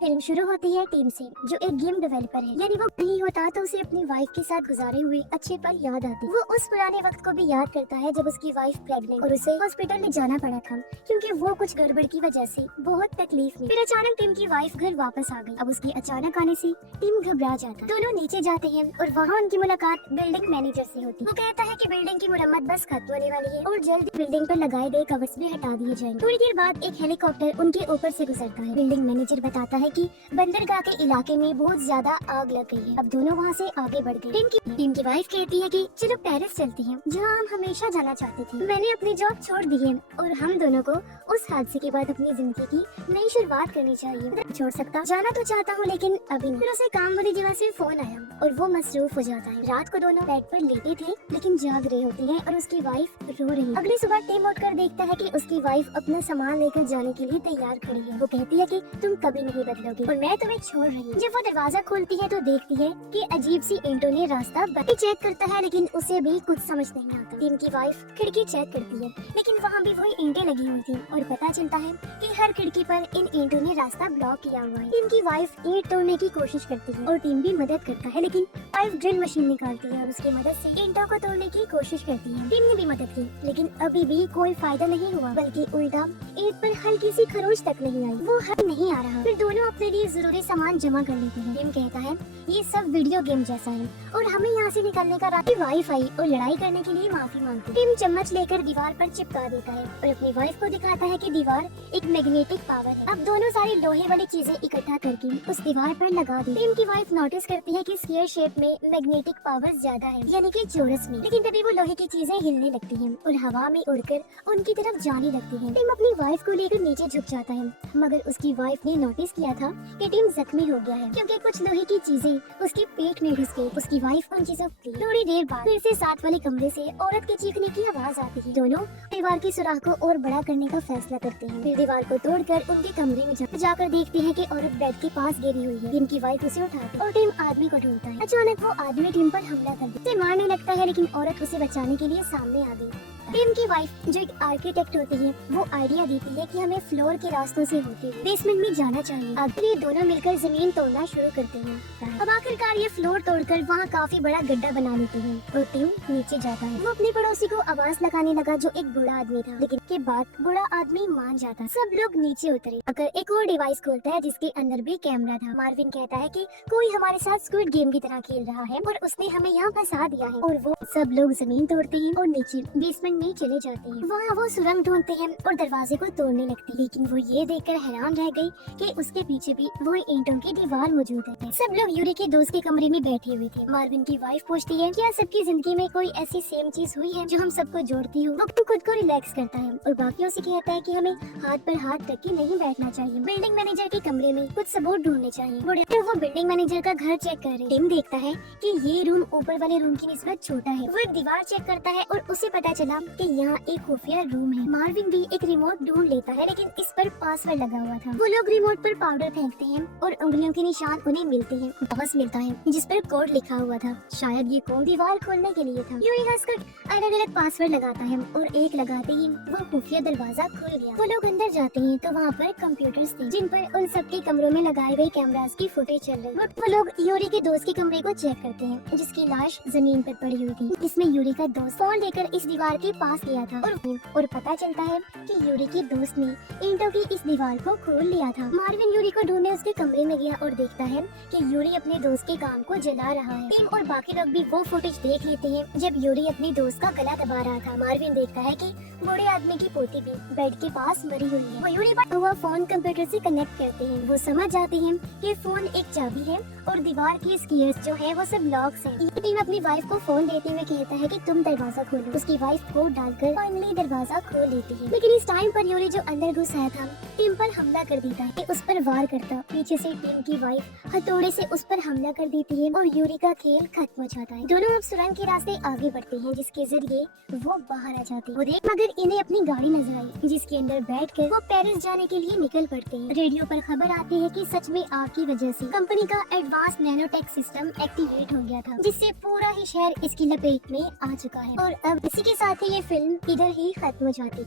Film शुरू होती है टीम से, जो एक गेम डेवलपर है। यानी वो नहीं होता तो उसे अपनी वाइफ के साथ गुजारे हुए अच्छे पल याद आते। वो उस पुराने वक्त को भी याद करता है जब उसकी वाइफ प्रेग्नेंट और उसे हॉस्पिटल में जाना पड़ा था, क्योंकि वो कुछ गड़बड़ की वजह से बहुत तकलीफ में। फिर अचानक टीम की वाइफ घर वापस आ गई। अब उसके अचानक आने से टीम घबरा जाता। दोनों नीचे जाते हैं और वहाँ उनकी मुलाकात बिल्डिंग मैनेजर से होती। वो कहता है कि बिल्डिंग की मुरम्मत बस खत्म होने वाली है और जल्द बिल्डिंग पर लगाए गए कवर्स भी हटा दिए जाएंगे। थोड़ी देर बाद एक हेलीकॉप्टर उनके ऊपर से गुजरता है। बिल्डिंग मैनेजर बताता है कि बंदरगाह के इलाके में बहुत ज्यादा आग लग गई है। अब दोनों वहाँ से आगे बढ़ गए। टीम की वाइफ कहती है कि चलो पेरिस चलते हैं, जहाँ हम हमेशा जाना चाहते थे। मैंने अपनी जॉब छोड़ दी है और हम दोनों को उस हादसे के बाद अपनी जिंदगी की नई शुरुआत करनी चाहिए। छोड़ सकता जाना तो चाहता हूँ लेकिन अभी नहीं। फिर उसे काम वाली जगह से फोन आया और वो मसरूफ हो जाता है। रात को दोनों बेड पर लेटे थे लेकिन जाग रहे होते हैं और उसकी वाइफ रो रही है। अगली सुबह टीम उठकर देखता है कि उसकी वाइफ अपना सामान लेकर जाने के लिए तैयार खड़ी है। वो कहती है कि तुम कभी नहीं बदलोगे और मैं तुम्हें छोड़ रही हूँ। जब वो दरवाजा खोलती है तो देखती है कि अजीब सी ईंटों ने रास्ता चेक करता है लेकिन उसे भी कुछ समझ नहीं आता। टीम की वाइफ खिड़की चेक करती है लेकिन वहाँ भी वही ईंटें लगी हुई थी और पता चलता है कि हर खिड़की पर इन ईंटों ने रास्ता ब्लॉक किया हुआ है। टीम की वाइफ ईंट तोड़ने की कोशिश करती है और टीम भी मदद करता है, लेकिन वाइफ ड्रिल मशीन निकालती है और उसकी मदद से ईंटों को तोड़ने की कोशिश करती है। टीम ने भी मदद की लेकिन अभी भी कोई फायदा नहीं हुआ, बल्कि उल्टा ईंट पर हल्की सी खरोंच तक नहीं आई। वो हल नहीं आ रहा। फिर दोनों अपने लिए जरूरी सामान जमा कर लेते हैं। टीम कहता है ये सब वीडियो गेम जैसा है और हमें यहाँ से निकलने का रास्ता। वाइफ आई और लड़ाई करने के लिए माफी मांगती। टीम चम्मच लेकर दीवार पर चिपका देता है और अपनी वाइफ को दिखाता है कि दीवार एक मैग्नेटिक पावर है। अब दोनों सारी लोहे वाली चीजें इकट्ठा करके उस दीवार पर लगा दी। टीम की वाइफ नोटिस करती है कि स्क्वायर शेप में मैग्नेटिक पावर ज्यादा है, यानी कि चौरस में। लेकिन तभी वो लोहे की चीजें हिलने लगती हैं और हवा में उड़कर उनकी तरफ जाने लगती है। टीम अपनी वाइफ को लेकर नीचे झुक जाता है, मगर उसकी वाइफ ने नोटिस किया था कि टीम जख्मी हो गया है क्योंकि कुछ लोहे की चीजें उसके पेट में घुस गई। उसकी वाइफ उन चीजों थोड़ी देर बाद फिर से साथ वाले कमरे से औरत के चीखने की आवाज आती है। दोनों दीवार की सुराख को और बड़ा करने का फैसला करते हैं। फिर दीवार को तोड़कर उनके कमरे में जाकर देखते हैं कि औरत बेड के पास गिरी हुई है। टीम की वाइफ उसे उठाती और टीम आदमी को ढूंढता है। अचानक वो आदमी टीम पर हमला कर देता है, उसे मारने लगता है लेकिन औरत उसे बचाने के लिए सामने आ गई। टीम की वाइफ जो एक आर्किटेक्ट होती है वो आइडिया देती है कि हमें फ्लोर के रास्तों से होते हुए बेसमेंट में जाना चाहिए। आखिर दोनों मिलकर जमीन तोड़ना शुरू करते हैं। अब आखिरकार ये फ्लोर तोड़कर वहाँ काफी बड़ा गड्ढा बना लेते हैं और टीम नीचे जाता है। वो अपने पड़ोसी को आवाज लगाने लगा जो एक बूढ़ा आदमी था, लेकिन के बाद बूढ़ा आदमी मान जाता। सब लोग नीचे उतरे। अगर एक और डिवाइस खोलता है जिसके अंदर भी कैमरा था। मार्विन कहता है कि कोई हमारे साथ स्क्विड गेम की तरह खेल रहा है और उसने हमें यहाँ फंसा दिया है। और वो सब लोग जमीन तोड़ते हैं और नीचे बेसमेंट में चले जाते हैं। वहाँ वो सुरंग ढूंढते हैं और दरवाजे को तोड़ने लगते हैं, लेकिन वो ये देखकर हैरान रह गई कि उसके पीछे भी वो ईंटों की दीवार मौजूद है। सब लोग यूरी के दोस्त के कमरे में बैठे हुए थे। मार्विन की वाइफ पूछती है क्या सबकी जिंदगी में कोई ऐसी सेम चीज हुई है जो हम सबको जोड़ती हो। वो खुद को रिलैक्स करता है और बाकियों से कहता है कि हमें हाथ पर हाथ रख के नहीं बैठना चाहिए। बिल्डिंग मैनेजर के कमरे में कुछ सबूत ढूंढने चाहिए। तो वो बिल्डिंग मैनेजर का घर चेक कर रहे। टीम देखता है कि ये रूम ऊपर वाले रूम की निस्बत छोटा है। वो एक दीवार चेक करता है और उसे पता चला कि यहाँ एक खुफिया रूम है। मार्विन भी एक रिमोट ढूंढ लेता है लेकिन इस पर पासवर्ड लगा हुआ था। वो लोग रिमोट पर पाउडर फेंकते हैं और उंगलियों के निशान उन्हें मिलते हैं। बॉस मिलता है जिस पर कोड लिखा हुआ था। शायद ये कोड दीवार खोलने के लिए था। यूरी हंसकर अलग अलग पासवर्ड लगाता है और एक लगाते ही वो खुफिया दरवाजा खुल गया। वो लोग अंदर जाते हैं तो वहाँ पर कंप्यूटर्स थे जिन पर उन सबके कमरों में लगाए गए कैमरास की फुटेज चल रही। वो लोग यूरी के दोस्त के कमरे को चेक करते हैं जिसकी लाश जमीन पर पड़ी हुई थी। इसमें यूरी का दोस्त फोन लेकर इस दीवार के पास गया था और पता चलता है कि यूरी के दोस्त ने ईंटों की इस दीवार को खोल लिया था। मार्विन यूरी को ढूंढने उसके कमरे में गया और देखता है कि यूरी अपने दोस्त के काम को जला रहा है। टीम और बाकी लोग भी वो फुटेज देख लेते हैं जब यूरी अपने दोस्त का गला दबा रहा था। मार्विन देखता है कि बूढ़े आदमी की पोती भी बेड के पास मरी हुई है। वो यूरी पर हुआ फोन कंप्यूटर से कनेक्ट करते हैं। वो समझ जाते हैं कि फोन एक चाबी है और दीवार की स्क्वायर्स जो है वो सब लॉक्स हैं। टीम अपनी वाइफ को फोन देते हुए कहता है कि तुम दरवाजा खोलो। उसकी वाइफ कोड डालकर फाइनली दरवाजा खोल लेती है, लेकिन इस टाइम पर यूरी जो अंदर घुस आया था टीम पर हमला कर देता है। उस पर वार करता। पीछे से टीम की वाइफ हथौड़े से उस पर हमला कर देती है और यूरी का खेल खत्म हो जाता है। दोनों अब सुरंग के रास्ते आगे बढ़ते हैं जिसके जरिए वो बाहर आ जाते हैं। मगर इन्हें अपनी गाड़ी नजर आई जिसके अंदर बैठकर वो पेरिस जाने के लिए निकल पड़ते हैं। रेडियो पर खबर आती है कि सच में आग की वजह से कंपनी का एडवांस नैनोटेक सिस्टम एक्टिवेट हो गया था, जिससे पूरा ही शहर इसकी लपेट में आ चुका है। और अब इसी के साथ ही ये फिल्म इधर ही खत्म हो जाती है।